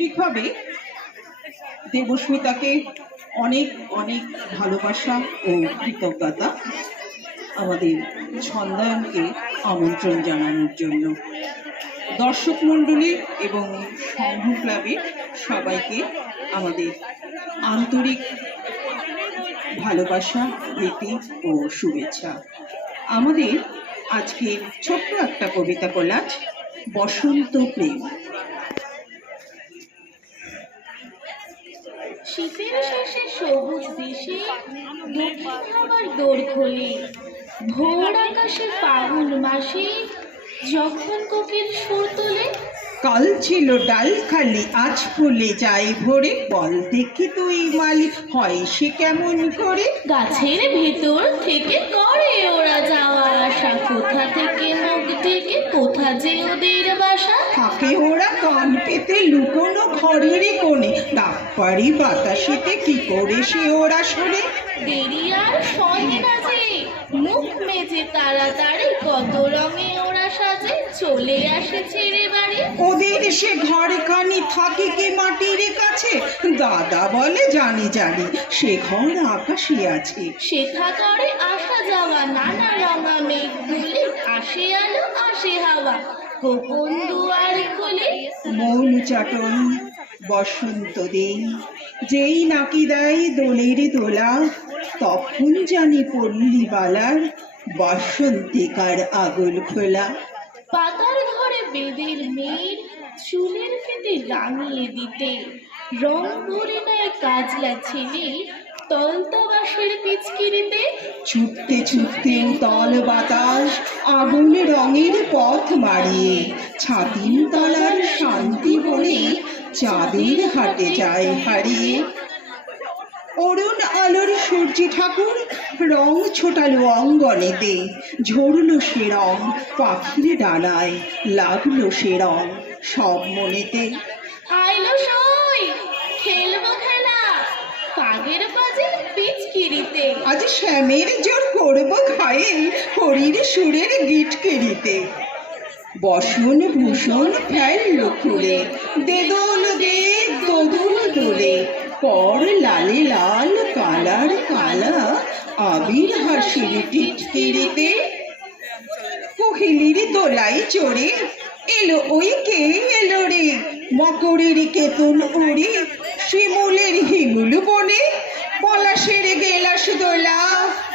আন্তরিকভাবে দেবস্মিতাকে অনেক অনেক ভালোবাসা ও কৃতজ্ঞতা আমাদের ছন্দায়নকে আমন্ত্রণ জানানোর জন্য। দর্শক মণ্ডলী এবং সংঘ ক্লাবের সবাইকে আমাদের আন্তরিক ভালোবাসা, প্রীতি ও শুভেচ্ছা। আমাদের আজকের ছোট্ট একটা কবিতা কোলাজ, বসন্ত প্রেম। শীতের শেষে সবুজ দেশে দক্ষিণ হাওয়ার দোর খোলে, ভোর আকাশে ফাগুন মাসে যখন কোকিল সুর তোলে। কাল ছিল ডাল খালি আজ ফুলে যায় ভরে, বল দেখি তুই মালিক হয় সে কেমন করে। গাছের ভেতর থেকে করে ওরা যাওয়া আসা, কোথা থেকে মুখ থেকে কোথা যে ওদের বাসা। থাকে ওরা কান পেতে লুকোনো ঘরের কোণে, ডাক পাড়ি বাতাসেতে কি করে সে ওরা শোনে। দেরি আর সহে না যে মুখ মেজে তাড়াতাড়ি, কত রঙে ওরা সাজে চলে আসে ছেড়ে বাড়ি। ওদের সে ঘরখানি থাকে কি মাটির কাছে, দাদা বলে জানি জানি সে ঘর আকাশে আছে। শেখা করে আসা যাওয়া নানা রঙা মেঘগুলি, আসে আলো আসে হাওয়া গোপন দুয়ার খুলে। মন চাটন বসন্ত দিন যেই নাকি দেয় দোলের দোলা, তখন জানি পল্লী বালার বসন্তিকার আগুল খোলা। পাতার ঘরে বেদের মেয়ের চুলের কেটে রাঙিয়ে দিতে, রং ভরে নেয় কাজলা ছেলে তলতা বাঁশের পিচকিরিতে। ছুটতে ছুটতে উতল বাতাস আগুন রঙের পথ মারিয়ে, ছাতিম তলার শান্তি বনে চাঁদের হাটে যায় হারিয়ে। অরুণ আলোর সূর্যি ঠাকুর রং ছোটালো অঙ্গনেতে, ঝরলো সে রং পাখির ডানায়, লাগলো সে রং সব মনেতে। আইলো সই খেলবো খেলা কাগের বাজে পিচকিরিতে, আজ শ্যামের জোর করবো ঘায়েল হরির সুরের গিট কেড়িতে। বসন ভূষণ ফেললো খুলে, দে দোল দে দোদুল দোলে, কর লালে লাল কালার কালা আবির হাসির টিটকিরিতে। কোহিলির দোলাই চড়ে এলো ওই কে এলো রে, মকরের কেতন উড়ে শিমুলের হিমুল বনে। পলাশের গেলাস দোলা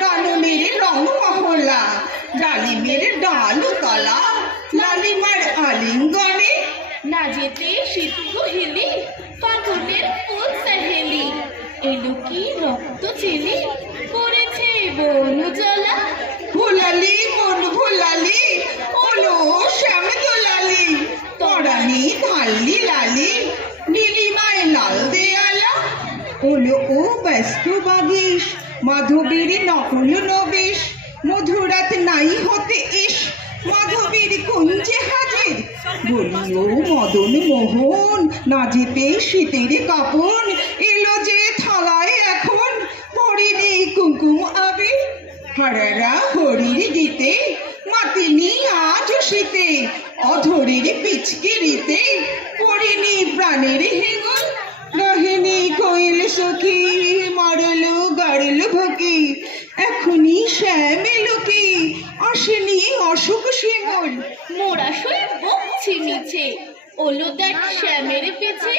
কাননের রং মহলা, ডালিমের ডাল তলা লালিমার আলিঙ্গনে। না যেতে শীত কহিলি ফাগুনের ফুল সাহেলি, এলো কি রক্ত চেলি করেছে বন জ্বালা। ভুলালি মন ভুলালি ওলো শ্যাম দোলালি, তরানি ধাল্লি লালি নীলিমায় লাল দেয়ালা। ওলো ও ব্যস্ত বাগিস মাধবীর নকল নবেশ, মধুরাত নাই হতে ইস মাধবীর কুঞ্জে হাজির। বলি ও মদন মোহন না যেতে শীতের কাপন, এলো যে থালায় এখন পরিনি কুমকুম আবির। হারারা হরির দিতে মাতিনি আজ শীতে, অধরের পিচকিরিতে পরিনি প্রাণের হিঙ্গল। রহিনী কোয়েল সখী মারলো গাড়লো ভকি, এখনই শ্যাম এলো কি আসেনি অশোক শিমল। মোরা সই বকছি মিছে, ওলো দেখ শ্যামের পেছে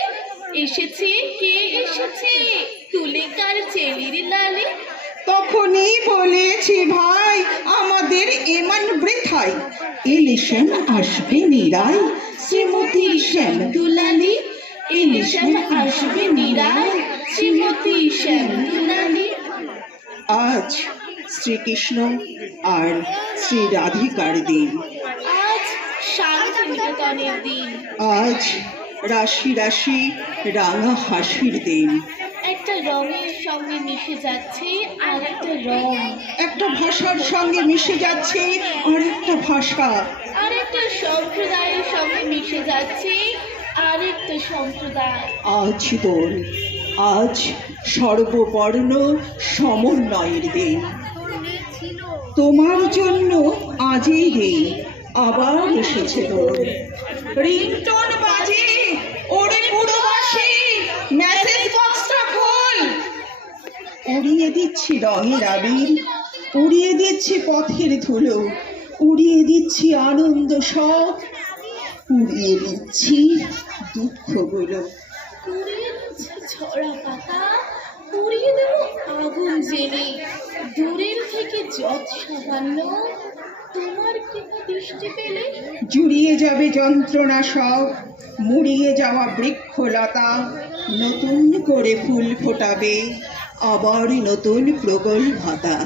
এসেছে কে এসেছে তুলে কার চেলির লালে। তখনই বলেছি ভাই আমাদের এমান বৃথায়, ইলেশন আসবে নিরায় শ্রীমতী শ্যাম দুলালি। ইলেশন আসবে নিরায় শ্রীমতী শ্যাম দুলালি। আজ শ্রীকৃষ্ণ আর শ্রী রাধিকার দিন, আজ শান্তি নিকেতনের দিন, আজ রাশি রাশি রাঙা হাসির দিন। একটা রঙের সঙ্গে মিশে যাচ্ছে আর একটা রং, একটা ভাষার সঙ্গে মিশে যাচ্ছে আর একটা ভাষা, আর একটা সম্প্রদায়ের সঙ্গে মিশে যাচ্ছে আর একটা সম্প্রদায়। আজ দোল, আজ সর্ববর্ণ সমন্বয়ের দিন। তোমার জন্য আজই দিন আবার এসেছে দোল। রিংটোন বাজে ওরে পুরো নিচ্ছি রঙের আবির, উড়িয়ে দিচ্ছি পথের ধুলো, উড়িয়ে দিচ্ছি আনন্দ সব, উড়িয়ে দিচ্ছি দুঃখগুলো। কুড়িয়ে দিচ্ছে ঝরা পাতা, পুড়িয়ে দেব আগুন জেলে, দূরের থেকে যত সামান্য তোমার কৃপা দৃষ্টি পেলে জুড়িয়ে যাবে যন্ত্রণা সব, মুড়িয়ে যাওয়া বৃক্ষলতা, নতুন করে ফুল ফোটাবে আবার নতুন প্রগল্ভতা।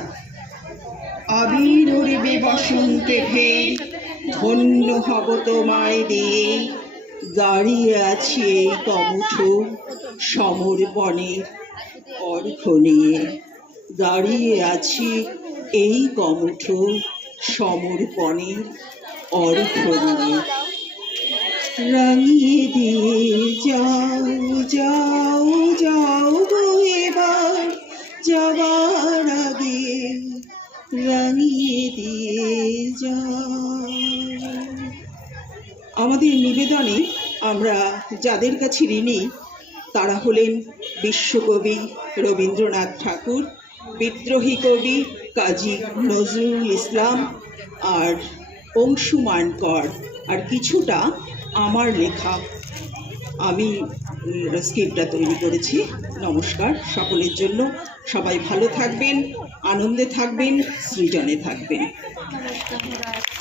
আবির উড়বে বসন্তে ফের, ধন্য হব তোমায় দিয়ে, দাঁড়িয়ে আছি এই কমুঠো সমর্পণের অর্ঘ নিয়ে, দাঁড়িয়ে আছি এই কমুঠো সমর্পণের অর্ঘ নিয়ে। রাঙিয়ে দিয়ে যাও যাও যাও গো এবার, যাবার আগে রাঙিয়ে দিয়ে যাও। আমাদের নিবেদনে আমরা যাদের কাছে ঋণী তারা হলেন বিশ্বকবি রবীন্দ্রনাথ ঠাকুর, বিদ্রোহী কবি কাজী নজরুল ইসলাম, আর অংশুমান কর, আর কিছুটা আমার লেখা। আমি স্ক্রিপ্টটা তৈরি করেছি। নমস্কার সকলের জন্য। সবাই ভালো থাকবেন, আনন্দে থাকবেন, সৃজনে থাকবেন। নমস্কার।